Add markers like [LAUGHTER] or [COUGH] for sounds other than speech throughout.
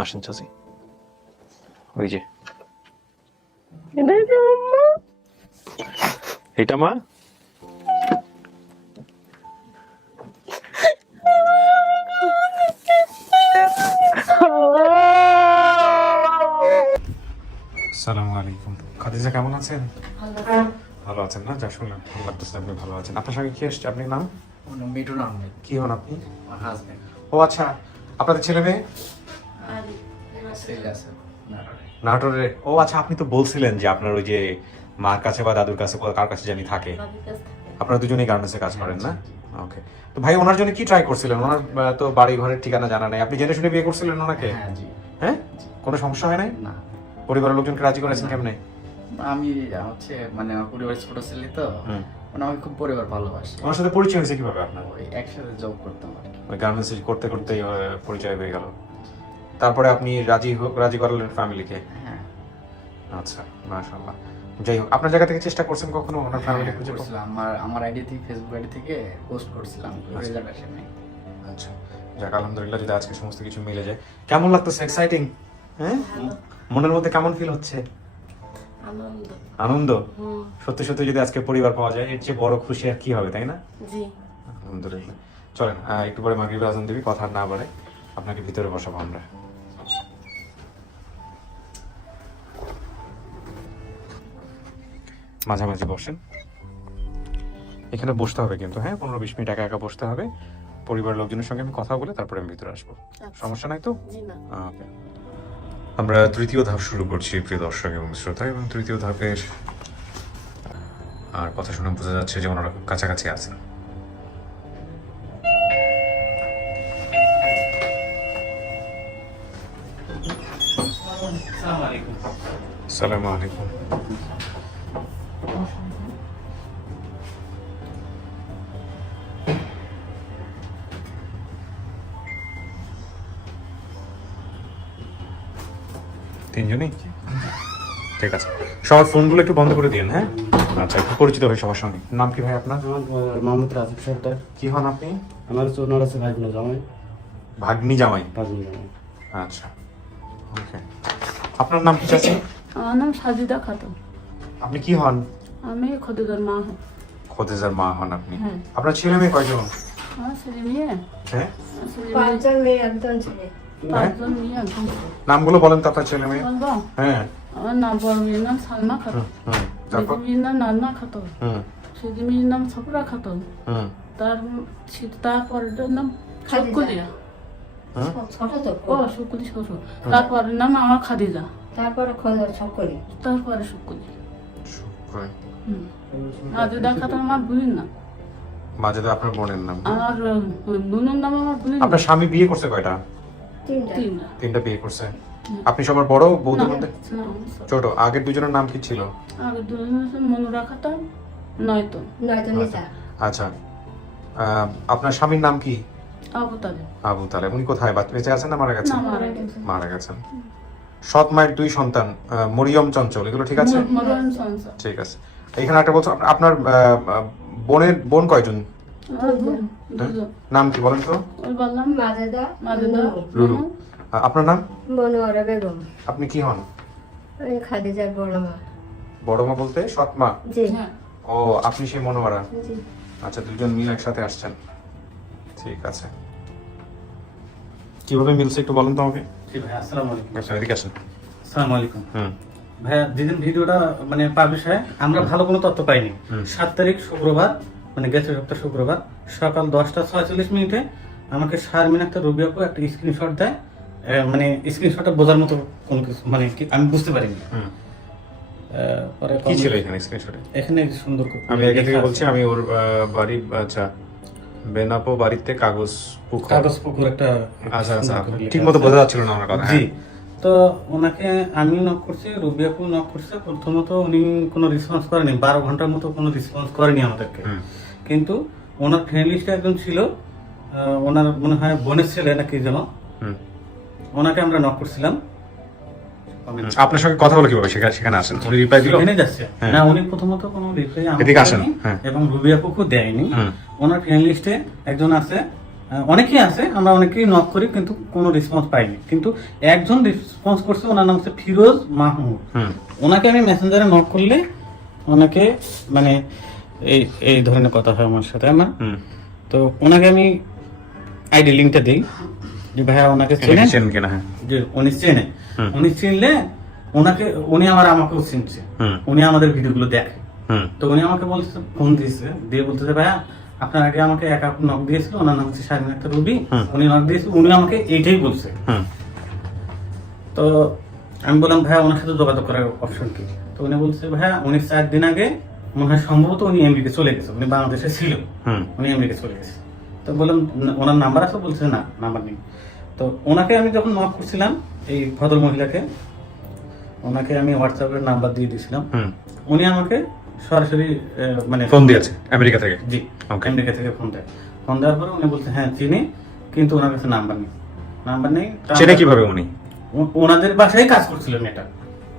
আসেন চাচি। ওই যে। এটা মা? সালামু আলাইকুম। খাদিজা কেমন আছেন? ভালো আছেন না? যা শুনলাম ভালো লাগতেছে আপনি ভালো আছেন। আপনার সঙ্গে কি এসছে? আপনি নাম? মিঠুন আহমেদ। কি হন আপনি? ও আচ্ছা আপনাদের ছেলে মেয়ে? ছেলে আছে। নাটোরে। ও আচ্ছা আপনি তো বলছিলেন যে আপনার ওই যে মার কাছে বা দাদুর কাছে কার কাছে জানি থাকে। আপনারা দুজনেই গার্মেন্টসে কাজ করেন না? ওকে তো ভাই ওনার জন্য কি ট্রাই করছিলেন? ওনার তো বাড়ি ঘরের ঠিকানা জানা নাই। আপনি জেনে শুনে বিয়ে করছিলেন ওনাকে? হ্যাঁ হ্যাঁ? কোনো সমস্যা হয় নাই? না। পরিবারের লোকজনকে রাজি করেছেন কেমনে? আমি হচ্ছে মানে আমার পরিবারের ছোট ছেলে তো। মানে আমাকে খুব পরিবার ভালোবাসে। ওনার সাথে পরিচয় হয়েছে কীভাবে আপনার? ওই একসাথে জব করতাম আর কি। ওই গার্মেন্টস করতে করতেই পরিচয় হয়ে গেল। তারপরে আপনি রাজি হোক- রাজি করালেন ফ্যামিলিকে হ্যাঁ। আচ্ছা মাশাআল্লাহ। যাই হোক আপনার জায়গা থেকে চেষ্টা করছেন কখনো ওনার ফ্যামিলি খুঁজে করছিলাম। আমার আমার আইডি থেকে ফেসবুক আইডি থেকে পোস্ট করছিলাম আচ্ছা। রেজাল্ট আসে নাই। আচ্ছা। যাক আলহামদুলিল্লাহ যদি আজকে সমস্ত কিছু মিলে যায়। কেমন লাগতেছে? এক্সাইটিং হ্যাঁ? মনের মধ্যে কেমন ফিল হচ্ছে? আনন্দ। সত্যি সত্যি যদি আজকে পরিবার পাওয়া যায় এর চেয়ে বড় খুশি আর কি হবে তাই না? জি। আলহামদুলিল্লাহ। চলেন একটু পরে মাগরিব আজান দিবি কথা না বাড়ে আপনাকে ভিতরে বসাবো আমরা। মাঝামাঝি বসেন। এখানে বসতে হবে কিন্তু হ্যাঁ? পনেরো বিশ মিনিট একা একা বসতে হবে। পরিবারের লোকজনের সঙ্গে আমি কথা বলে তারপরে আমি ভিতরে আসব। সমস্যা নাই তো? ওকে। আমরা তৃতীয় ধাপ শুরু করছি প্রিয় দর্শক এবং শ্রোতা এবং তৃতীয় ধাপের আর কথা শুনে বোঝা যাচ্ছে যে ওনারা কাছাকাছি আছেন। সালামু আলাইকুম। সবার ফোনগুলো একটু বন্ধ করে দিন হ্যাঁ? আচ্ছা একটু পরিচিত হই সবার সঙ্গে। নাম কি ভাই আপনার? আমার মাহমুদ রাজীব সর্দার কি হন আপনি? আমার হচ্ছে ওনার আছে ভাই বোন জামাই। ভাগ্নি জামাই? ভাগ্নি জামাই। আচ্ছা ওকে। আপনার নাম কি চাচ্ছি আমার নাম সাজিদা খাতুন। আপনি কি হন? আমি খদিদার মা হই। খোদেজার মা হন আপনি। হ্যাঁ। আপনার ছেলে মেয়ে কয়জন? আমার ছেলে মেয়ে। হ্যাঁ? পাঁচজন মেয়ে একজন ছেলে। পাঁচজন মেয়ে একজন। নামগুলো বলেন তো আপনার ছেলে মেয়ে। হ্যাঁ। আমার নাম নাম সালমা খাতুন হুম নাম নান্না খাতুন হুম সেদি নাম ছপরা খাতুন হুম তার তারপরের নাম ও শুকুলি শ্বশুর তারপরের আমার খাদিজা তারপরে শুকুলি খাতুন আমার বোনের নাম আপনার বোনের নাম আমার নুনুর নাম আমার আপনার স্বামী বিয়ে করছে কয়টা তিনটা তিনটা তিনটা বিয়ে করছে আপনি সবার বড় বৌদ্ধ মধ্যে ছোট। আগের দুজনের নাম কি ছিল? আগে দুজন আছে মনুরা খাতাম নয়তো। নয়তো আচ্ছা। আপনার স্বামীর নাম কি? আবু তালেব। আবু তালেব। উনি কোথায়? বেঁচে আছেন না মারা গেছেন? মারা গেছে মারা গেছেন। সৎ মায়ের দুই সন্তান আহ, মরিয়ম চঞ্চল এগুলো ঠিক আছে? ঠিক আছে। এখানে একটা বলছো আপনার বোনের বোন কয়জন? দুজন। নাম কি বলেন তো? বললাম মাজেদা মাজেদা লুলু। আহ, আপনার নাম? মনোয়ারা বেগম। আপনি কি হন? আমি খাদিজার বড় মা। বড় মা বলতে সৎ মা? জি। হ্যাঁ। ও আপনি সেই মনোয়ারা? জি। আচ্ছা দুজন মিলে একসাথে আসছেন। ঠিক আছে। কীভাবে মিলছে একটু বলেন তো আমাকে। জি ভাই আসসালামু আলাইকুম। আচ্ছা এদিকে আসেন। আসসালামু আলাইকুম। হুম। ভাইয়া যেদিন ভিডিওটা মানে পাবলিশ হয় আমরা ভালো কোনো তথ্য পাইনি। সাত তারিখ শুক্রবার মানে গেছে সপ্তাহ শুক্রবার সকাল দশটা ছয়চল্লিশ মিনিটে আমাকে শারমিন একটা রবি আপু একটা স্ক্রিনশট দেয়। মানে স্ক্রিনশটটা বোঝার মতো কোনো কিছু মানে আমি বুঝতে পারিনি। পরে কি ছিল এখানে স্ক্রিনশটে এখানে সুন্দর করে আমি আগে থেকে বলছি আমি ওর বাড়ি আচ্ছা বেনাপো বাড়িতে কাগজ পুকুর। কাগজ পুকুর একটা আচ্ছা আচ্ছা ঠিক মতো বোঝা যাচ্ছিল না আমার কথা জি। হ্যাঁ। তো ওনাকে আমি নক করছি রবি আপু নক করছে প্রথমত উনি কোনো রেসপন্স করেনি বারো ঘণ্টার মতো কোনো রেসপন্স করেনি আমাদেরকে। কিন্তু ওনার ফ্রেন্ড লিস্টে একজন ছিল ওনার মনে হয় বোনের ছেলে নাকি যেন। ওনাকে আমরা নক করছিলাম। আপনার সঙ্গে কথা বলে কীভাবে সেখানে সেখানে আসেন। উনি রিপ্লাই দিল। সেখানে যাচ্ছে। হ্যাঁ। না উনি প্রথমত কোনো রিপ্লাই এদিকে আসেন, হ্যাঁ। এবং রবি আপুকে দেয়নি। ওনার ফ্রেন্ড লিস্টে একজন আছে। অনেকেই আছে আমরা অনেকেই নক করি কিন্তু কোনো রেসপন্স পাইনি। কিন্তু একজন রেসপন্স করছে ওনার নাম হচ্ছে ফিরোজ মাহমুদ। ওনাকে আমি মেসেঞ্জারে নক করলে ওনাকে মানে এই এই ধরনের কথা হয় আমার সাথে আমার। তো ওনাকে আমি আইডি লিঙ্কটা দিই। যে ভাইয়া ওনাকে চেনেন? কিনা হ্যাঁ যে উনি চেনে। উনি চিনলে ওনাকে উনি আমার আমাকেও চিনছে। উনি আমাদের ভিডিওগুলো দেখে। তো উনি আমাকে বলছে ফোন দিয়েছে দিয়ে বলতেছে ভাইয়া আপনার আগে আমাকে এক নক দিয়েছিল ওনার নাম হচ্ছে শারমিন আক্তার রুবি। উনি নক দিয়েছে উনি আমাকে এইটাই বলছে। তো আমি বললাম ভাইয়া ওনার সাথে যোগাযোগ করার অপশন কি? তো উনি বলছে ভাইয়া উনি চার দিন আগে মনে হয় সম্ভবত উনি আমেরিকা চলে গেছে উনি বাংলাদেশে ছিল। উনি আমেরিকা চলে গেছে। তো বললাম ওনার নাম্বার আছে? বলছে না নাম্বার নেই। তো ওনাকে আমি যখন নক করছিলাম এই ভদ্র মহিলাকে ওনাকে আমি হোয়াটসঅ্যাপের নাম্বার দিয়ে দিয়েছিলাম। উনি আমাকে সরাসরি মানে ফোন দিয়েছে আমেরিকা থেকে? জি. আমেরিকা থেকে ফোন দেয়। ফোন দেওয়ার পরে উনি বলছে হ্যাঁ চিনি কিন্তু ওনার কাছে নাম্বার নেই। নাম্বার নেই সেটা কীভাবে উনি? ওনাদের বাসায় কাজ করছিল মেয়েটা।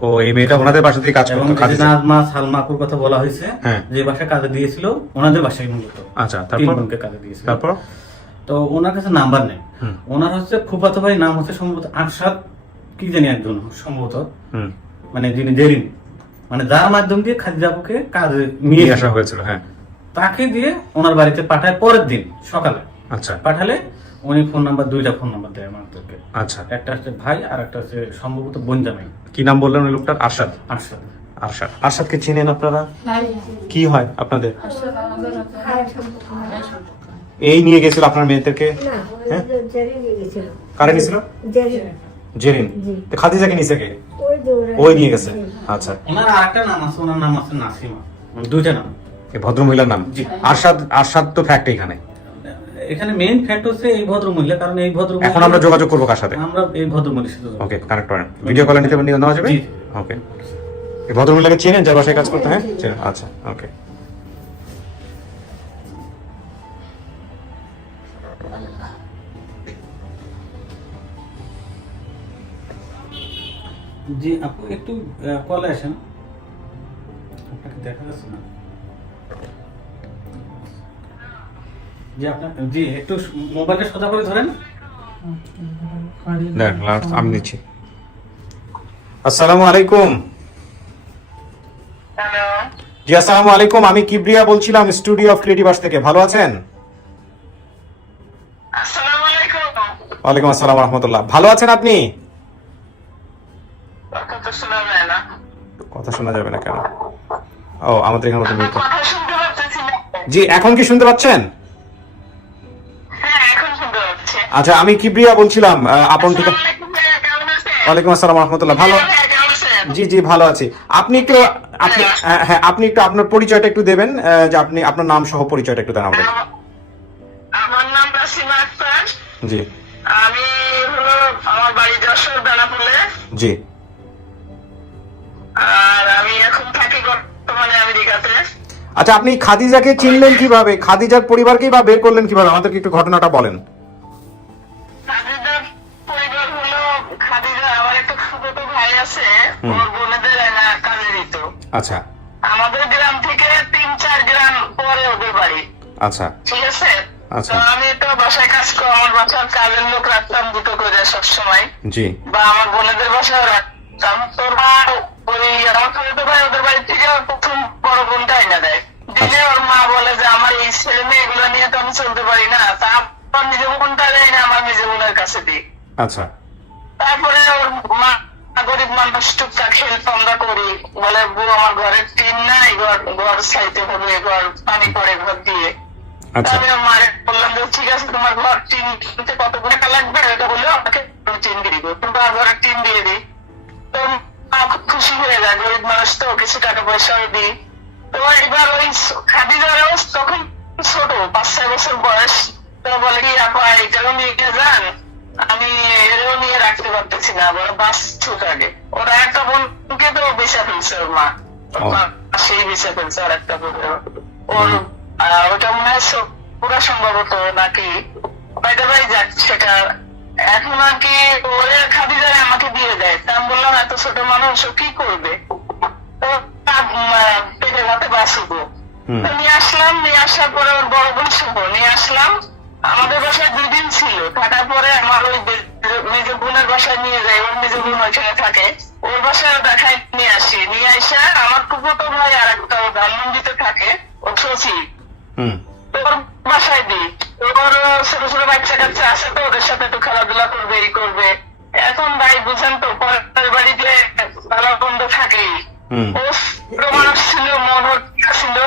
ও এই মেয়েটা ওনাদের বাসা থেকে কাজ করতো নাজমা সালমাকুর কথা বলা হয়েছে হ্যাঁ। যে বাসায় কাজে দিয়েছিল ওনাদের বাসায় মূলত। আচ্ছা তারপর? বোনকে কাজে দিয়েছিল। তারপর? তো ওনার কাছে নাম্বার নেই। ওনার হচ্ছে ফুফাতো ভাই নাম হচ্ছে সম্ভবত আরশাদ কি জানি একজন সম্ভবত। মানে যিনি জেরিন। মানে যার মাধ্যম দিয়ে খাদিজাপুকে কাজে নিয়ে নিয়ে আসা হয়েছিল হ্যাঁ। তাকে দিয়ে ওনার বাড়িতে পাঠায় পরের দিন সকালে। আচ্ছা। পাঠালে উনি ফোন নাম্বার দুইটা ফোন নাম্বার দেয় আমাদেরকে আচ্ছা। একটা হচ্ছে ভাই আর একটা হচ্ছে সম্ভবত বনজামাই কি নাম বললেন ওই লোকটার? আরশাদ। আরশাদ। আরশাদ। আরশাদকে চিনেন আপনারা? কি হয় আপনাদের। এই নিয়ে গেছিল আপনার মেয়েদেরকে? না ওই যে জেরি কারে নিয়েছিল? জেরিন। খাদিজাকে কে? ওই নিয়ে গেছে। আচ্ছা। ওনার আরেকটা নাম আছে ওনার নাম আছে নাসিমা। মানে দুইটা নাম। ভদ্র মহিলার নাম? জি। আরশাদ আরশাদ তো ফ্যাক্ট এখানে। এখানে মেইন ফ্যাক্ট হচ্ছে এই ভদ্র মহিলা কারণ এই ভদ্র এখন আমরা যোগাযোগ করব কার সাথে? আমরা এই ভদ্র মহিলার সাথে যোগাযোগ ওকে কানেক্ট করেন। ভিডিও কলে নিতে নিয়ে নেওয়া যাবে? জি। ওকে এই ভদ্র মহিলাকে চেনেন যার বাসায় কাজ করতে হ্যাঁ? চেনেন আচ্ছা ওকে জি আপু একটু কলে আসেন। আপনাকে দেখা যাচ্ছে না। জি আপনার জি একটু মোবাইলটা সোজা করে ধরেন। আমি নিচ্ছি। আসসালামু আলাইকুম। জি আসসালামু আলাইকুম। আমি কিবরিয়া বলছিলাম স্টুডিও অফ ক্রিয়েটিভ আর্টস থেকে। ভালো আছেন? ওয়ালাইকুম আসসালাম রহমতুল্লাহ। ভালো আছেন আপনি? কথা শোনা যায় না। কথা শোনা যাবে না কেন? ও আমাদের এখানে জি এখন কি শুনতে পাচ্ছেন? আচ্ছা আমি কিবরিয়া বলছিলাম আপন থেকে? ওয়ালাইকুম আসসালাম রহমতুল্লাহ। ভালো? জি জি ভালো আছি। আপনি একটু আপনি হ্যাঁ, হ্যাঁ আপনি একটু আপনার পরিচয়টা একটু দেবেন যে আপনি আপনার নাম সহ পরিচয়টা একটু দেন আমাদের। আমার- আমার নাম রাসিমা আক্তার। জি। আমি হলো আমার বাড়ি যশোর বেনাপোলে। জি। আর আমি এখন থাকি বর্তমানে আমেরিকাতে। আচ্ছা আপনি খাদিজাকে চিনলেন কীভাবে? খাদিজার পরিবারকেই বা বের করলেন কীভাবে? আমাদেরকে একটু ঘটনাটা বলেন। আচ্ছা। আমাদের গ্রাম থেকে তিন চার গ্রাম পরে ওদের বাড়ি। আচ্ছা। ঠিক আছে? আচ্ছা। আমি তো বাসায় কাজ করি আমার বাসার কাজের লোক রাখতাম দুটো করে সবসময়। জি। বা আমার বোনেদের বাসায় রাখতাম। তোর মা ওই আমার ছোট ভাই ওদের বাড়ি থেকে প্রথম বড় বোনটা এনে দেয়। দিলে ওর মা বলে যে আমার এই ছেলে মেয়ে এগুলো নিয়ে তো আমি চলতে পারি না। তা আমার নিজের বোনটা দেয় না আমার নিজের বোনের কাছে দিই। আচ্ছা। তারপরে ওর মা গরিব মানুষ টুকটাক হেল্প আমরা করি বলে বউ আমার ঘরের টিন নাই ঘর ঘর চাইতে হবে ঘর পানি পড়ে ঘর দিয়ে। আচ্ছা। আমি মারে বললাম যে ঠিক আছে তোমার ঘর টিন কিনতে কত টাকা লাগবে? এটা বলে আমাকে টিন দিয়ে দিব তোমার ঘরের টিন দিয়ে দিই। তো খুশি হয়ে যায় গরিব মানুষ তো কিছু টাকা পয়সাও দিই। তো এবার ওই খাদিজারও তখন ছোট পাঁচ ছয় বছর বয়স। তো বলে কি আপা এটাও নিয়ে যান? আমি এরও নিয়ে রাখতে পারতেছি না বলে বাস আগে ওরা একটা বোনকে তো ফেলছে ওর মা। সেই ফেলছে আর একটা বোন ওর ওটা মনে হয় পুরা সম্ভবত নাকি যাক সেটা এখন আর কি ওরে খাদিজারে আমাকে দিয়ে দেয়। তা আমি বললাম এত ছোট মানুষ ও কি করবে? তো পেটে ভাতে বাঁচবো হুম। নিয়ে আসলাম নিয়ে আসার পরে ওর বড় বোন শুভ নিয়ে আসলাম। আমাদের বাসায় দুই দিন ছিল। থাকার পরে আমার ওই নিজের বোনের বাসায় নিয়ে যাই ওর নিজের বোন ওইখানে থাকে। ওর বাসায় দেখাই নিয়ে আসি। নিয়ে আসা আমার কুকুরতো ভাই আর একটা ও ধানমন্ডিতে থাকে। ও শশী। ওর বাসায় দিই। ওর ছোট ছোট বাচ্চা কাচ্চা আছে তো ওদের সাথে একটু খেলাধুলা করবে এই করবে। এখন ভাই বুঝেন তো পরের বাড়িতে ভালো বন্ধ থাকেই। ও মানুষ ছিল মন ছিল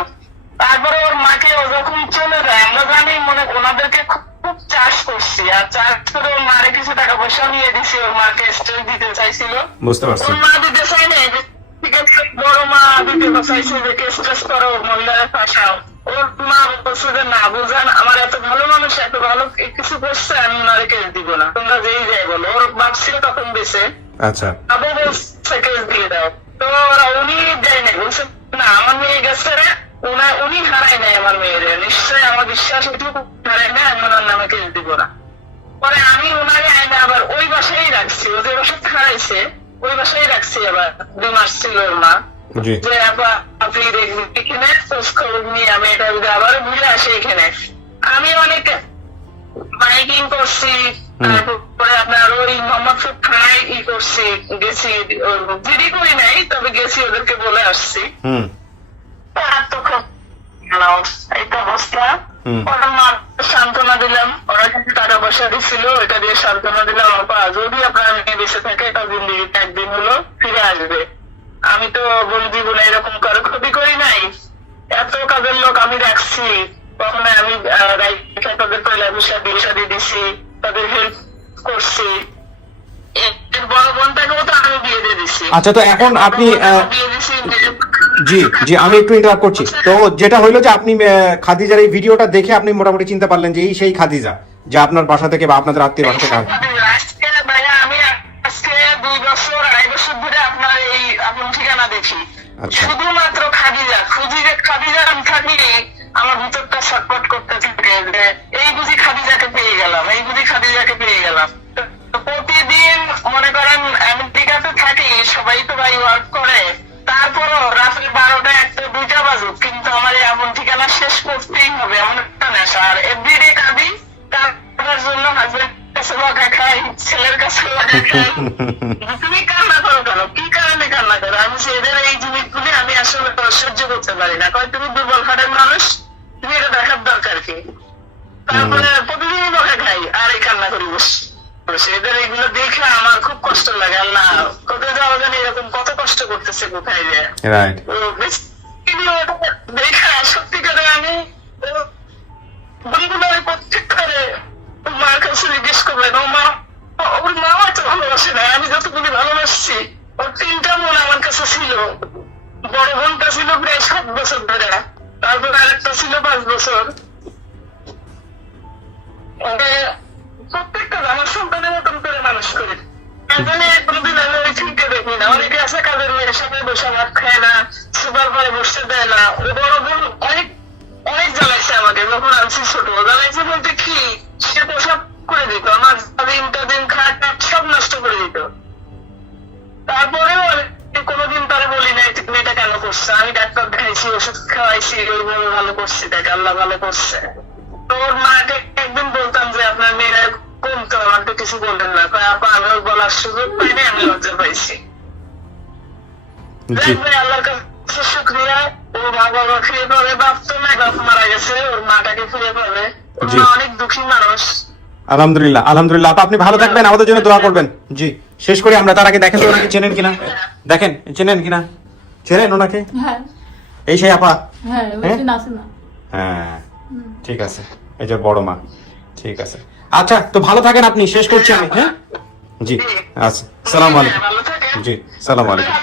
তারপরে ওর মাকে ও যখন চলে যায়। আমরা জানি মনে ওনাদেরকে খুব চাষ করছি। আর চাষ করে ওর মারে কিছু টাকা পয়সা নিয়ে দিছি ওর মাকে স্টেজ দিতে চাইছিল। বুঝতে পারছি। ওর মা দিতে চাই না ঠিক আছে বড় মা দিতে চাইছে যে করো মহিলারা ফাঁসাও। ওর মা বলছে যে না বুঝান আমার এত ভালো মানুষ এত ভালো কিছু করছে আমি ওনারে কেস দিব না। তোমরা যেই যাই বলো। ওর বাপ ছিল তখন বেঁচে। আচ্ছা। বলছে কেস দিয়ে দাও। তো ওরা উনি দেয় নাই বলছে না আমার মেয়ে গেছে রে। উনা উনি হারাই নাই আমার মেয়েরে। নিশ্চয়ই আমার বিশ্বাস এটুকু হারাই নাই আমি ওনার নামে কেস দিব না। পরে আমি ওনারে আইনে আবার ওই বাসায় রাখছি। ও যে বাসায় হারাইছে ওই বাসায় রাখছি আবার। দুই মাস ছিল ওর মা। যে আপা আপনি এখানে খোঁজ খবর নিয়ে আমি এটা আবার ঘুরে আসি এখানে। আমি অনেক মাইকিং করছি তারপরে আপনার ওই মোহাম্মদপুর থানায় ই করছি গেছি জিডি করি নাই তবে গেছি ওদেরকে বলে আসছি। হুম আর তো খুব ভালো এই তো অবস্থা ওরা মা সান্ত্বনা দিলাম। ওরা কিছু টাকা পয়সা দিছিল ওটা দিয়ে সান্ত্বনা দিলাম আপা যদি আপনার মেয়ে বেঁচে থাকে এটা জিন্দিগিতে একদিন হলো ফিরে আসবে। আমি তো বল এরকম কারও ক্ষতি করি নাই। এত কাজের লোক আমি রাখছি। কখনো আমি তাদের পয়লা বিষা বিয়ে দিয়ে দিছি তাদের হেল্প করছি। বড় বোনটাকেও তো আমি বিয়ে দিয়ে দিছি। আচ্ছা তো এখন আপনি বিয়ে দিছি জি জি আমি একটু ইন্টারাপ্ট করছি। তো যেটা হইল যে আপনি খাদিজার এই ভিডিওটা দেখে আপনি মোটামুটি চিনতে পারলেন যে এই সেই খাদিজা যা আপনার বাসা থেকে বা আপনাদের আত্মীয় বাসা থেকে আচ্ছা। শুধুমাত্র খাদিজা খুঁজি যে খাদিজা আমি থাকি আমার ভিতরটা ছটপট করতে থাকে যে এই বুঝি খাদিজাকে পেয়ে গেলাম এই বুঝি খাদিজাকে পেয়ে গেলাম। তো প্রতিদিন মনে করেন আমেরিকাতে থাকি সবাই তো ভাই ওয়ার্ক করে। তারপরও রাত্রে বারোটা একটা দুইটা বাজুক কিন্তু আমার এমন ঠিকানা শেষ করতেই হবে এমন একটা নেশা। আর এভরিডে কাঁদি তার জন্য হাজবেন্ড কাছে খাই ছেলের কাছে খাই [LAUGHS] তুমি কান্না করো কেন? কি কারণে কান্না করো? আমি এদের এই জিনিসগুলি আমি আসলে সহ্য করতে পারি না। কয় তুমি দুর্বল হাটের মানুষ তুমি এটা দেখার দরকার কি? তারপরে প্রতিদিনই বকা খাই আর এই কান্না করি বসে। বসে। এদের এইগুলো দেখে আমার খুব কষ্ট লাগে আল্লাহ। কোথায় যাওয়া জানি এরকম কত কষ্ট করতেছে কোথায় যে। রাইট দেখে সত্যিকারে আমি বন্ধুরা ওই প্রত্যেকবারে মার কাছে জিজ্ঞেস করলেন ও মা ওর মাও এত ভালোবাসে না আমি যতগুলি ভালোবাসছি ওর তিনটা বোন আমার কাছে ছিল। বড় বোনটা ছিল প্রায় সাত বছর ধরে তারপর আরেকটা ছিল পাঁচ বছর। ওকে প্রত্যেকটা আমার সন্তানের মতন করে মানুষ করে। এখানে কোনোদিন আমি ওই চিনতে দেখি না। অনেকে আছে কাজের মেয়ের সাথে বসে ভাত খায় না সুপার পরে বসতে দেয় না। ও বড় বোন অনেক অনেক জ্বালাইছে আমাকে। যখন আনছি ছোট জ্বালাইছে বলতে কি সে সব করে দিত আমার দিন দিন খাট সব নষ্ট করে দিত। তারপরেও কোনোদিন তারা বলি নাই তুমি এটা কেন করছ? আমি ডাক্তার দেখাইছি ওষুধ খাওয়াইছি ওইভাবে ভালো করছি দেখ আল্লাহ ভালো করছে। তো ওর মাকে একদিন বলতাম যে আপনার মেয়েরা তো কিছু বললেন না। আপা আমি বলার সুযোগ পাইনি আমি লজ্জা পাইছি। দেখবে আল্লাহর কাছে শুক্রিয়া ও মা বাবা ফিরে পাবে বাপ তো না বাপ মারা গেছে ওর মাটাকে ফিরে পাবে। অনেক দুঃখী মানুষ। আলহামদুলিল্লাহ আলহামদুলিল্লাহ আপা আপনি ভালো থাকবেন আমাদের জন্য দোয়া করবেন। জি শেষ করি আমরা তার আগে দেখেন তো ওনাকে চেনেন কিনা। দেখেন চেনেন কিনা? চেনেন ওনাকে? হ্যাঁ। এই সেই আপা? হ্যাঁ হ্যাঁ? হ্যাঁ ঠিক আছে। এই যে বড় মা ঠিক আছে। আচ্ছা তো ভালো থাকেন আপনি শেষ করছি আমি হ্যাঁ? জি আচ্ছা সালাম আলাইকুম। জি সালাম আলাইকুম।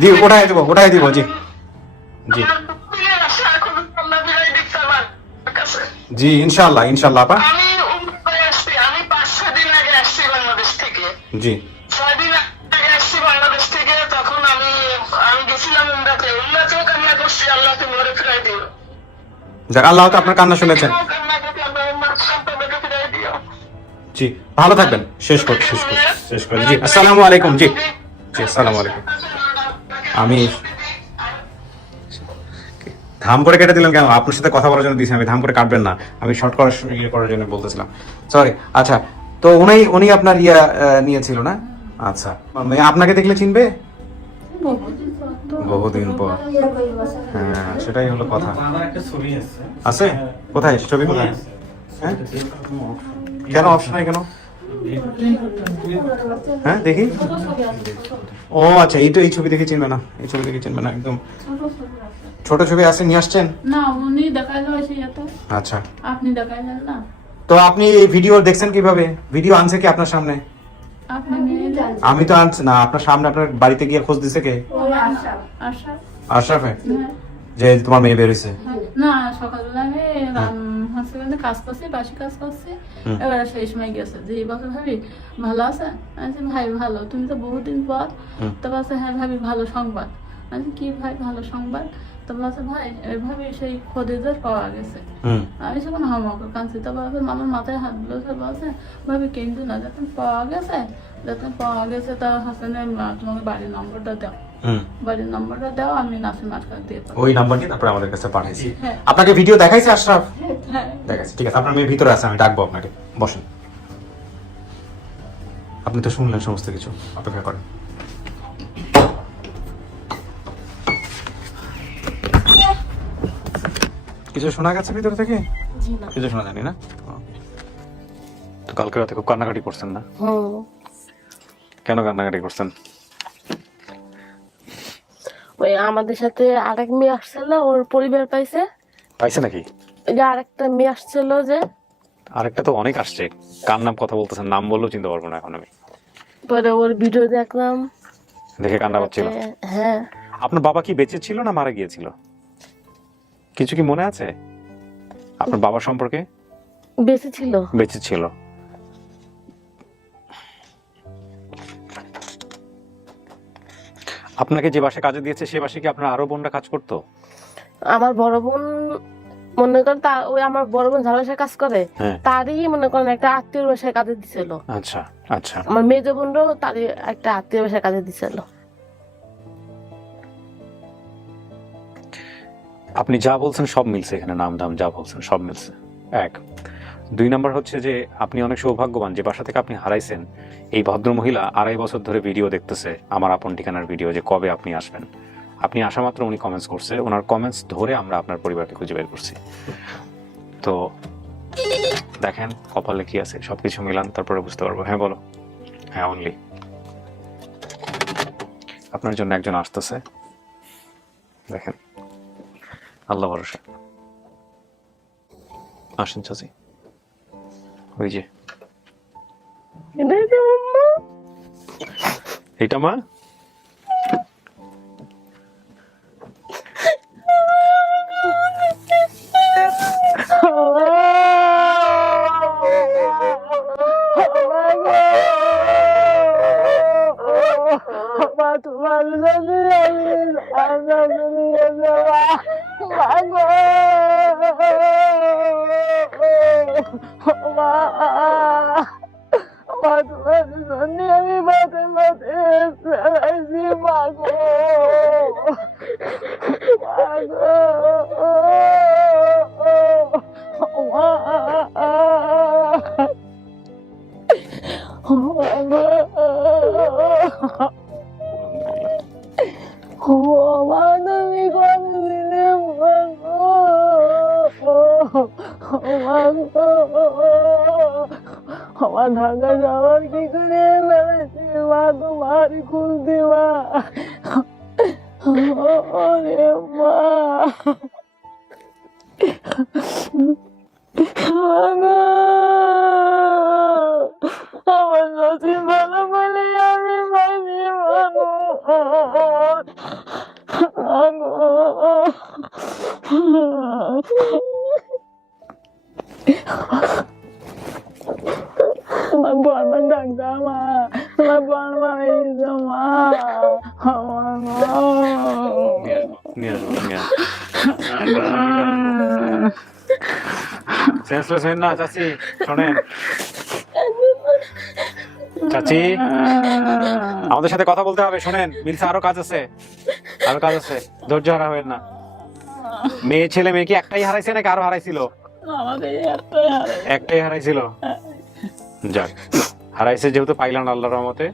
জি ওঠাই দিব ওঠাই দিব জি। জি। জি ইনশাল্লাহ ইনশাল্লাহ আপা। জি। যাক আল্লাহ তো আপনার কান্না শুনেছেন। জি ভালো থাকবেন। শেষ করি শেষ করি শেষ করি জি আসসালামু আলাইকুম জি। জি আসসালামু আলাইকুম। আমি ধাম করে কেটে দিলেন কেন? আপনার সাথে কথা বলার জন্য দিয়েছি আমি ধাম করে কাটবেন না। আমি শর্ট করার ইয়ে করার জন্য বলতেছিলাম। সরি আচ্ছা তো উনি উনি আপনার ইয়া নিয়েছিল না? আচ্ছা মানে আপনাকে দেখলে চিনবে? বহুদিন পর। হ্যাঁ সেটাই হলো কথা। আছে। কোথায়? ছবি কোথায়? হ্যাঁ? কোনো অপশন নাই কেন? হ্যাঁ দেখি। আছে ও আচ্ছা এই তো এই ছবি দেখে চিনবে না এই ছবি দেখে চিনবে না একদম। ছোট ছবি আছে ছোট নিয়ে আসছেন? না উনি দেখাইলো এসে তো আচ্ছা। আপনি দেখাইলেন না? তো আপনি এই ভিডিও দেখছেন কীভাবে? ভিডিও আনছে কি আপনার সামনে? আমি তো আনছি না আপনার সামনে আপনার বাড়িতে গিয়ে খোঁজ দিছে কে? ওই আশা আশা। আশরাফে? হ্যাঁ। যে তোমার মেয়ে বেরোইছে না সকালবেলা আমি হসপিটালে কাজ করছি বাসি কাজ করছি। এবার সেই সময় গেছে। যে বছর ভাবি ভালো আছে? আমি ভাই ভালো। তুমি তো বহুদিন পর তো বলছে হ্যাঁ ভাবি ভালো সংবাদ। আমি কি ভাই ভালো সংবাদ? তো বলছে ভাই এই ভাবি সেই খোদেদের পাওয়া গেছে। আমি যখন হামাকে কাঁদছি তো বলছে আমার মাথায় হাত দিয়েছে বলছে ভাবি কিন্তু না যখন পাওয়া গেছে যখন পাওয়া গেছে তা হাসানে তোমাকে বাড়ির নম্বরটা দাও। বাড়ির নম্বরটা দাও আমি দিয়ে ওই নাম্বার নিয়ে তারপরে আমাদের কাছে পাঠাইছি। হ্যাঁ। আপনাকে ভিডিও দেখাইছে আশরাফ? হ্যাঁ দেখাইছে। ঠিক আছে আপনার মেয়ে ভিতরে আছে আমি ডাকবো আপনাকে। বসেন। আপনি তো শুনলেন সমস্ত কিছু। অপেক্ষা করেন। কিছু শোনা গেছে ভিতর থেকে? কিছু শোনা জানি না? তো কালকে রাতে খুব কান্নাকাটি করছেন না? কেন কান্নাকাটি করছেন? ওই আমাদের সাথে আরেক মেয়ে আসছিল ওর পরিবার পাইছে। পাইছে নাকি? যে আরেকটা মেয়ে আসছিল যে। আরেকটা তো অনেক আসছে। কার নাম কথা বলতেছেন? নাম বললেও চিনতে পারব না এখন আমি। পরে ওর ভিডিও দেখলাম। দেখে কান্না যে, হ্যাঁ। আপনার বাবা কি বেঁচে ছিল না মারা গিয়েছিল? কিছু কি মনে আছে? আপনার বাবা সম্পর্কে? বেঁচে ছিল। বেঁচে ছিল। আপনাকে যে বাসে কাজে দিয়েছে সে বাসে কি আপনার আরও বোনরা কাজ করতো? আমার বড় বোন মনে করেন তা ওই আমার বড় বোন যার কাজ করে হ্যাঁ। তারই মনে করেন একটা আত্মীয় বাসায় কাজে দিছিল। আচ্ছা আচ্ছা। আমার মেজ বোনরও তারই একটা আত্মীয় বাসায় কাজে দিছিল। আপনি যা বলছেন সব মিলছে এখানে নাম দাম যা বলছেন সব মিলছে। এক। দুই নম্বর হচ্ছে যে আপনি অনেক সৌভাগ্যবান যে বাসা থেকে আপনি হারাইছেন। এই ভদ্র মহিলা আড়াই বছর ধরে ভিডিও দেখতেছে, আমার আপন ঠিকানার ভিডিও যে কবে আপনি আসবেন। আপনি আসা মাত্র উনি কমেন্টস করছে, ওনার কমেন্টস ধরে আমরা আপনার পরিবারকে খুঁজে বের করছি। তো দেখেন কপালে কি আছে, সবকিছু মিলান, তারপরে বুঝতে পারব। হ্যাঁ বলো। হ্যাঁ অনলি আপনার জন্য একজন আসতেছে। দেখেন। আল্লাহ ভরসা। আসেন, চাচি। ওই যে। মা মা? আমার ঢাকা সেন্সলেস হইন না চাচি শোনেন চাচি আমাদের সাথে কথা বলতে হবে শোনেন মিলছে আরও কাজ আছে আরও কাজ আছে ধৈর্য হারা হবেন না মেয়ে ছেলে মেয়ে কি একটাই হারাইছে নাকি আরও হারাইছিল একটাই হারাইছিল যাক হারাইছে যেহেতু পাইলাম আল্লাহর রহমতে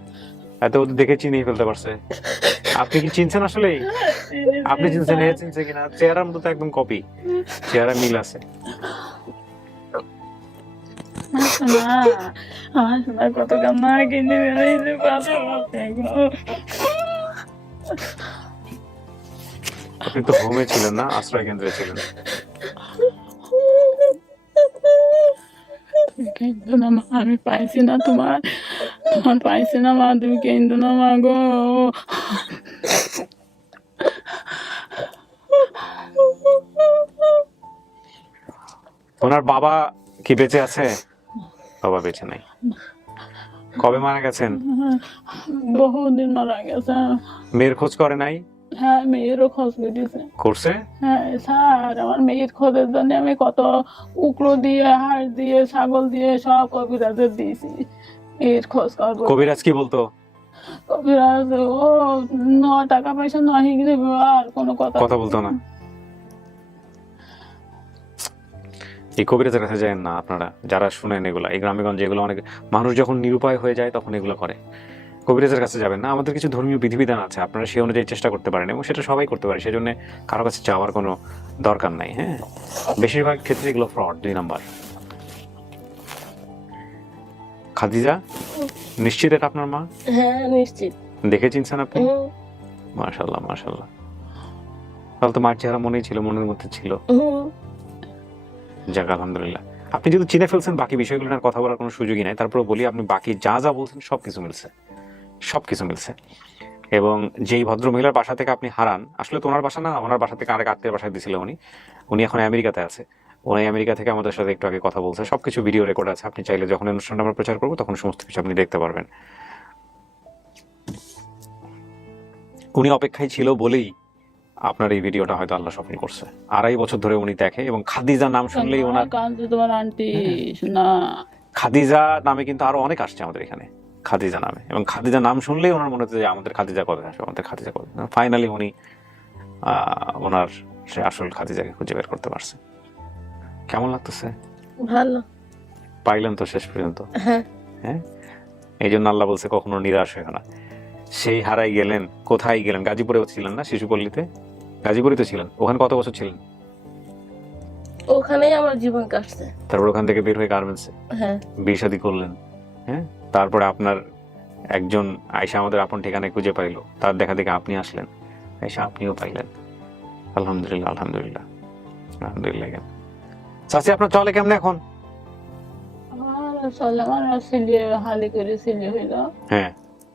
এত দেখে চিনিয়ে ফেলতে পারছে। আপনি কি চিনছেন আসলে? আপনি চিনছেন এ চিনছে কিনা? চেহারার মতো তো একদম কপি চেহারা মিল আছে। শোনা আমার শোনা কত কান্না কিনে বেড়াইতে পারো আপনি তো হোমে ছিলেন না আশ্রয় কেন্দ্রে ছিলেন। আমি পাইছি না তোমার। পাইছি না মা তুমি কিন্তু না মা গো ওনার বাবা কি বেঁচে আছে? বাবা বেঁচে নাই। কবে মারা গেছেন? বহুদিন মারা গেছে। মেয়ের খোঁজ করে নাই? হ্যাঁ মেয়েরও খোঁজ করেছে করছে? হ্যাঁ স্যার আমার মেয়ের খোঁজের জন্য আমি কত উকড়ো দিয়ে হাড় দিয়ে ছাগল দিয়ে সব কবিরাজের দিয়েছি। এর খোঁজ করব কবিরাজ কি বলতো? কবিরাজ ও ন টাকা পয়সা নয় দেবে আর কোনো কথা কথা বলতো না। এই কবিরাজের কাছে যায় না আপনারা যারা শুনেন এগুলো। এই গ্রামে গঞ্জে এগুলো অনেক মানুষ যখন নিরুপায় হয়ে যায় তখন এগুলো করে। কবিরাজের কাছে যাবেন না। আমাদের কিছু ধর্মীয় বিধিবিধান আছে আপনারা সেই অনুযায়ী চেষ্টা করতে পারেন এবং সেটা সবাই করতে পারে। সেজন্য কারও কাছে যাওয়ার কোনো দরকার নাই হ্যাঁ? বেশিরভাগ ক্ষেত্রে এগুলো ফ্রড দুই নাম্বার। খাদিজা? নিশ্চিত এটা আপনার মা? হ্যাঁ নিশ্চিত। দেখে চিনছেন আপনি? মাশাল্লাহ মাশাল্লাহ তাহলে তো মার চেহারা মনেই ছিল মনের মধ্যে ছিল। যাক আলহামদুলিল্লাহ। আপনি যদি চিনে ফেলছেন বাকি বিষয়গুলো আর কথা বলার কোনো সুযোগই নাই তারপরে বলি আপনি বাকি যা যা বলছেন সব কিছু মিলছে। সব কিছু মিলছে। এবং যেই ভদ্র মহিলার বাসা থেকে আপনি হারান আসলে তো ওনার বাসা না ওনার বাসা থেকে আরেক আত্মীয় বাসায় দিছিল উনি। উনি এখন আমেরিকাতে আছে। উনি আমেরিকা থেকে আমাদের সাথে একটু আগে কথা বলছে। সবকিছু ভিডিও রেকর্ড আছে। আপনি চাইলে যখন অনুষ্ঠানটা আমরা প্রচার করব তখন সমস্ত কিছু আপনি দেখতে পারবেন। উনি অপেক্ষায় ছিল বলেই আপনার এই ভিডিওটা হয়তো আল্লাহ সফল করছে। আড়াই বছর ধরে উনি দেখে এবং খাদিজা নাম শুনলেই ওনার খাদিজা নামে কিন্তু আরও অনেক আসছে আমাদের এখানে। খাদিজা নামে। এবং খাদিজা নাম শুনলেই ওনার মনে হচ্ছে যে আমাদের খাদিজা কবে আসবে আমাদের খাদিজা কবে? ফাইনালি উনি আহ, ওনার সে আসল খাদিজাকে খুঁজে বের করতে পারছে। কেমন লাগতেছে? ভালো। পাইলেন তো শেষ পর্যন্ত। হ্যাঁ। হ্যাঁ? এই জন্য আল্লাহ বলছে কখনো নিরাশ হয় না। সেই হারাই গেলেন কোথায় গেলেন? গাজীপুরে ছিলেন না শিশুপল্লীতে? গাজীপুরে তো ছিলেন। ওখানে কত বছর ছিলেন? ওখানেই আমার জীবন কাটছে। তারপর ওখান থেকে বের হয়ে গার্মেন্টসে হ্যাঁ। বিয়ে শাদী করলেন। হ্যাঁ? তারপরে আপনার একজন আয়সা আমাদের আপন ঠিকানায় খুঁজে পাইলো। তার দেখা দেখে আপনি আসলেন। আয়সা আপনিও পাইলেন। আলহামদুলিল্লাহ আলহামদুলিল্লাহ। আলহামদুলিল্লাহ চাষি আপনার চলে কেমন এখন? আমার চলে আমার ছেলে হালি করে ছেলে হইল। হ্যাঁ।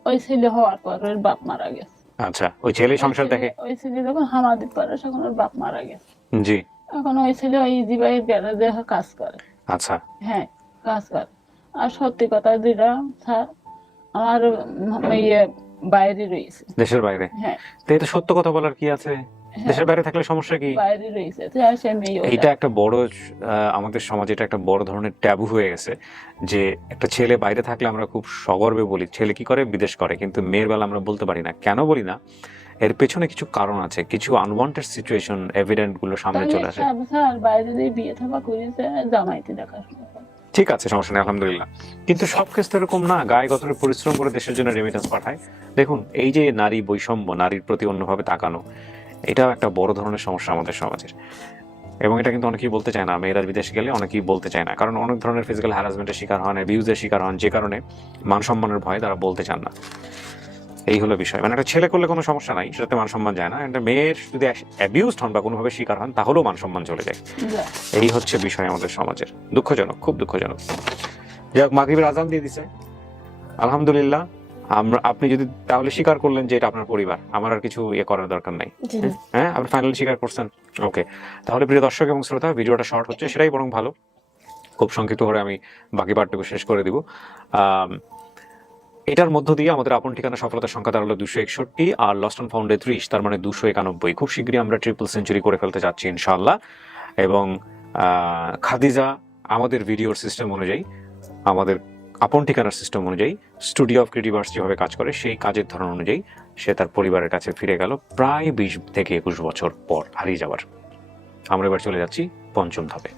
ওই ছেলে হওয়ার পর ওর বাপ মারা গেছে। আচ্ছা ওই ছেলে সংসার দেখে? ওই ছেলে যখন হামাদি পারে তখন ওর বাপ মারা গেছে। জি। এখন ওই ছেলে ওই জিবাইয়ের গ্যারেজে কাজ করে। আচ্ছা। হ্যাঁ কাজ করে। আর সত্যি কথা যেটা স্যার আমার বাইরে রয়েছে। দেশের বাইরে? হ্যাঁ। তো এটা সত্য কথা বলার কি আছে? দেশের বাইরে থাকলে সমস্যা কি? বাইরে রয়েছে। তো ওটা- এইটা একটা বড় আমাদের সমাজে এটা একটা বড় ধরনের ট্যাবু হয়ে গেছে যে একটা ছেলে বাইরে থাকলে আমরা খুব সগর্বে বলি ছেলে কি করে? বিদেশ করে। কিন্তু মেয়ের বেলা আমরা বলতে পারি না। কেন বলি না? এর পেছনে কিছু কারণ আছে কিছু আনওয়ান্টেড সিচুয়েশন এভিডেন্টগুলো সামনে চলে আসে। স্যার স্যার বাইরে দিয়ে বিয়ে থাকা করেছে জামাইতে দেখাশোনা ঠিক আছে সমস্যা নেই আলহামদুলিল্লাহ। কিন্তু সব ক্ষেত্রে এরকম না গায়ে গতরে পরিশ্রম করে দেশের জন্য রেমিটেন্স পাঠায়। দেখুন এই যে নারী বৈষম্য নারীর প্রতি অন্যভাবে তাকানো এটাও একটা বড় ধরনের সমস্যা আমাদের সমাজের। এবং এটা কিন্তু অনেকেই বলতে চায় না মেয়েরা বিদেশ গেলে অনেকেই বলতে চায় না। কারণ অনেক ধরনের ফিজিক্যাল হ্যারাসমেন্টের শিকার হন অ্যাবিউজের শিকার হন যে কারণে মান সম্মানের ভয়ে তারা বলতে চান না। এই হলো বিষয়। মানে একটা ছেলে করলে কোনো সমস্যা নাই সেটাতে মান সম্মান যায় না। একটা মেয়ের যদি অ্যাবিউজড হন বা কোনোভাবে শিকার হন তাহলেও মান সম্মান চলে যায়। এই হচ্ছে বিষয় আমাদের সমাজের। দুঃখজনক খুব দুঃখজনক। যাক মাগরিবের আজান দিয়ে দিছে। আলহামদুলিল্লাহ। আমরা আপনি যদি তাহলে স্বীকার করলেন যে এটা আপনার পরিবার আমার আর কিছু ইয়ে করার দরকার নাই। হ্যাঁ আপনি ফাইনালি স্বীকার করছেন? ওকে তাহলে প্রিয় দর্শক এবং শ্রোতা ভিডিওটা শর্ট হচ্ছে সেটাই বরং ভালো। খুব সংক্ষিপ্ত করে আমি বাকি পার্টটুকু শেষ করে দিব। এটার মধ্য দিয়ে আমাদের আপন ঠিকানা সফলতার সংখ্যা দাঁড়াল দুশো একষট্টি আর লস্ট অন ফাউন্ডে ত্রিশ তার মানে দুশো একানব্বই। খুব শীঘ্রই আমরা ট্রিপল সেঞ্চুরি করে ফেলতে যাচ্ছি ইনশাল্লাহ এবং খাদিজা আমাদের ভিডিওর সিস্টেম অনুযায়ী আমাদের আপন ঠিকানার সিস্টেম অনুযায়ী স্টুডিও অফ ক্রিয়েটিভার্স যেভাবে কাজ করে, সেই কাজের ধরন অনুযায়ী সে তার পরিবারের কাছে ফিরে গেল প্রায় বিশ থেকে একুশ বছর পর হারিয়ে যাওয়ার। আমরা এবার চলে যাচ্ছি পঞ্চম ধাপে।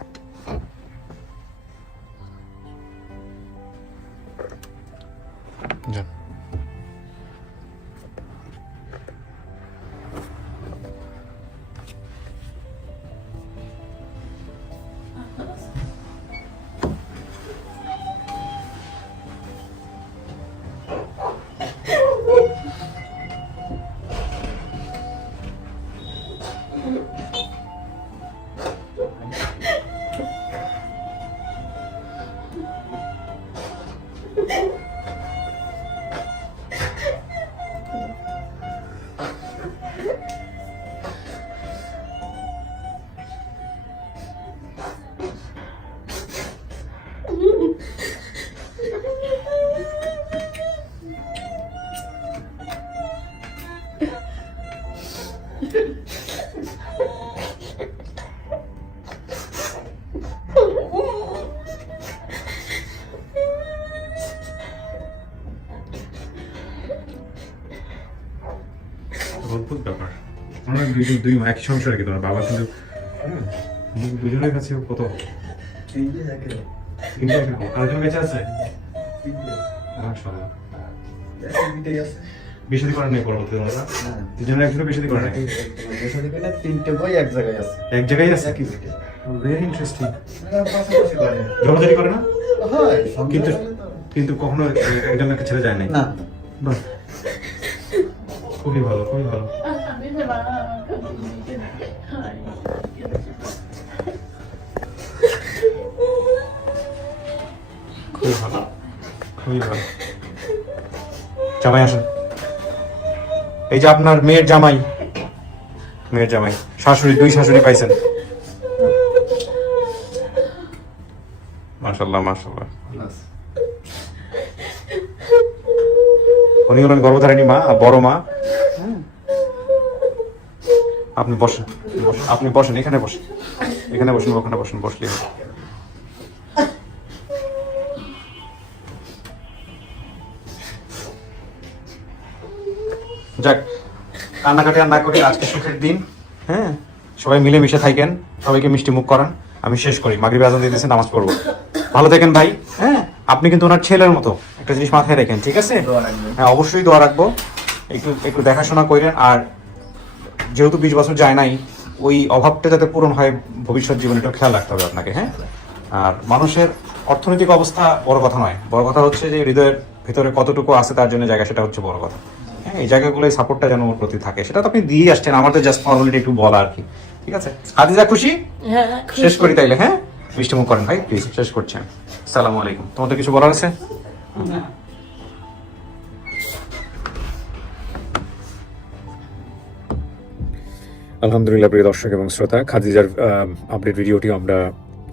অদ্ভুত ব্যাপার। আমরা দুইজন দুই একই সংসারে কিন্তু আমার বাবা কিন্তু হ্যাঁ, দুজনের কাছে কত। আরেকজন বেঁচে আছে? মাশাআল্লাহ। বিয়ে শাদী করেন নাই পরবর্তীতে ওনারা দুজনের করেন নাই তিনটে বই এক জায়গায় আছে। এক জায়গায় আছে? বইতে। ভেরি ইন্টারেস্টিং করে। জমাদারি করে না? হয়, কিন্তু কিন্তু কখনো এ- একজনকে ছেড়ে যায় নাই? না। বাহ। খুবই ভালো খুবই ভালো। খুবই ভালো খুবই ভালো। জামাই আসেন। এই যে আপনার মেয়ের জামাই। মেয়ের জামাই। শাশুড়ি, দুই শাশুড়ি পাইছেন। মাশাল্লাহ মাশাল্লাহ উনি হলেন গর্ভধারিণী মা আর বড় মা। আপনি বসেন। আপনি বসেন, এখানে বসেন। এখানে বসেন, ওখানে বসেন বসলে কান্নাকাটি আর না করে আজকে সুখের দিন। হ্যাঁ। সবাই মিলে মিশে থাকেন সবাইকে মিষ্টি মুখ করান। আমি শেষ করি মাগরিব আজান দিতেছে নামাজ পড়ব। ভালো থাকেন ভাই। হ্যাঁ। আপনি কিন্তু ওনার ছেলের মতো একটা জিনিস মাথায় রাখেন ঠিক আছে? হ্যাঁ অবশ্যই দোয়া রাখব। একটু একটু দেখাশোনা করেন আর যেহেতু বিশ বছর যায় নাই ওই অভাবটা যাতে পূরণ হয় ভবিষ্যৎ জীবনে একটু খেয়াল রাখতে হবে আপনাকে হ্যাঁ? আর মানুষের অর্থনৈতিক অবস্থা বড় কথা নয়। বড় কথা হচ্ছে যে হৃদয়ের ভিতরে কতটুকু আছে তার জন্য জায়গা সেটা হচ্ছে বড় কথা। হ্যাঁ এই জায়গাগুলোই সাপোর্টটা যেন ওর প্রতি থাকে। সেটা তো আপনি দিয়ে আসছেন আমাদের জাস্ট ফর্মালিটি একটু বলা আর কি। ঠিক আছে? আদিজা খুশি? হ্যাঁ শেষ করি তাইলে হ্যাঁ? মিষ্টি মুখ করেন ভাই প্লিজ শেষ করছেন সালামু আলাইকুম। তোমাদের কিছু বলার আছে? আলহামদুলিল্লাহ প্রিয় দর্শক এবং শ্রোতা খাদিজার আপডেট ভিডিওটি আমরা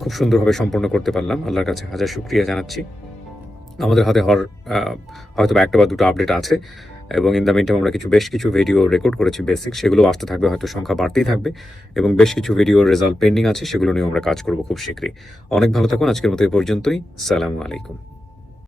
খুব সুন্দরভাবে সম্পন্ন করতে পারলাম আল্লাহর কাছে হাজার শুক্রিয়া জানাচ্ছি। আমাদের হাতে হর আহ, হয়তো বা একটা বা দুটো আপডেট আছে। এবং ইন দ্য মিনটাইম আমরা কিছু, বেশ কিছু ভিডিও রেকর্ড করেছি বেসিক সেগুলো আসতে থাকবে, হয়তো সংখ্যা বাড়তেই থাকবে, এবং বেশ কিছু ভিডিও রেজাল্ট পেন্ডিং আছে, সেগুলো নিয়ে আমরা কাজ করব খুব শীঘ্রই। অনেক ভালো থাকুন, আজকের মতো এই পর্যন্তই, সালামু আলাইকুম।